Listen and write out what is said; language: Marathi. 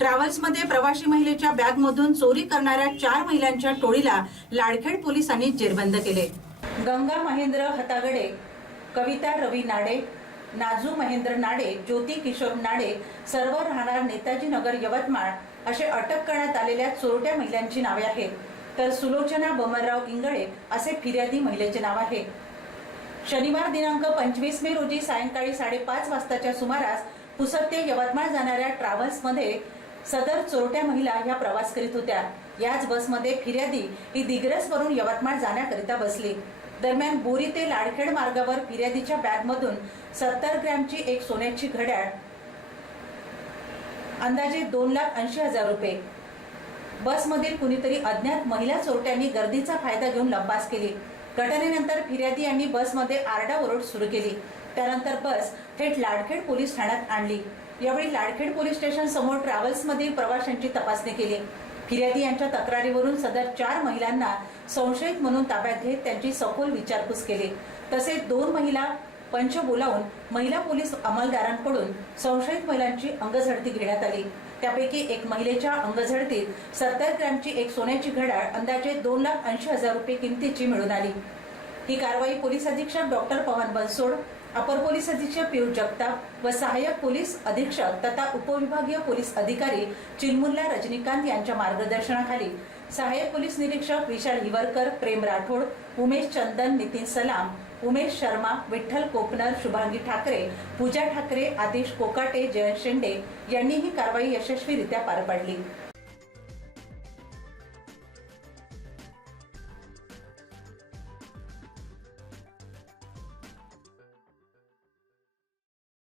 ट्रॅव्हल्समध्ये प्रवासी महिलेच्या बॅगमधून चोरी करणाऱ्या चार महिलांच्या टोळीला लाडखेड पोलिसांनी जेरबंद केले. गंगा महेंद्र हतागडे कविता रवी नाडे नाजू महेंद्र नाडे ज्योती किशोर नाडे सर्व राहणार नेताजी नगर यवतमाळ असे अटक करण्यात आलेल्या चोरट्या महिलांची नावे आहेत. तर सुलोचना बमनराव इंगळे असे फिर्यादी महिलेचे नाव आहे. शनिवार दिनांक पंचवीस मे रोजी सायंकाळी साडेपाच वाजताच्या सुमारास पुसद ते यवतमाळ जाणाऱ्या ट्रॅव्हल्समध्ये सदर चोरट्या महिला ह्या प्रवास करीत होत्या. याच बसमध्ये फिर्यादी ही दिग्रसवरून यवतमाळ जाण्याकरिता बसली. दरम्यान बोरी ते लाडखेड मार्गावर फिर्यादीच्या बॅगमधून सत्तर ग्रॅमची एक सोन्याची घड्याळ अंदाजे दोन लाख ऐंशी हजार रुपये. बसमधील कुणीतरी अज्ञात महिला चोरट्यांनी गर्दीचा फायदा घेऊन लंपास केली. घटनेनंतर फिर्यादी यांनी बसमध्ये आरडाओरड सुरू केली. त्यानंतर बस थेट लाडखेड पोलीस ठाण्यात आणली. यावेळी लाडखेड पोलीस स्टेशन समोर ट्रॅव्हल्समधील प्रवाशांची तपासणी केली. फिर्यादी यांच्या तक्रारीवरून सदर चार महिलांना संशयित म्हणून ताब्यात घेत त्यांची सखोल विचारपूस केली. तसेच दोन महिला पंच बोलावून महिला पोलीस अंमलदारांकडून संशयित महिलांची अंगझडती घेण्यात आली. त्यापैकी एक महिलेच्या अंगझडतीत सत्तर ग्रॅमची एक सोन्याची घड्याळ अंदाजे दोन लाख ऐंशी हजार रुपये किमतीची मिळून आली. ही कारवाई पोलीस अधीक्षक डॉक्टर पवन बनसोड अपर पोलीस अधीक्षक पियुष जगताप व सहाय्यक पोलीस अधीक्षक तथा उपविभागीय पोलीस अधिकारी चिनमुल्ला रजनीकांत यांच्या मार्गदर्शनाखाली सहाय्यक पोलीस निरीक्षक विशाल हिवरकर प्रेम राठोड उमेश चंदन नितीन सलाम उमेश शर्मा विठ्ठल कोपनर शुभांगी ठाकरे पूजा ठाकरे आदेश कोकाटे जयंत शेंडे यांनी ही कारवाई यशस्वीरित्या पार पाडली.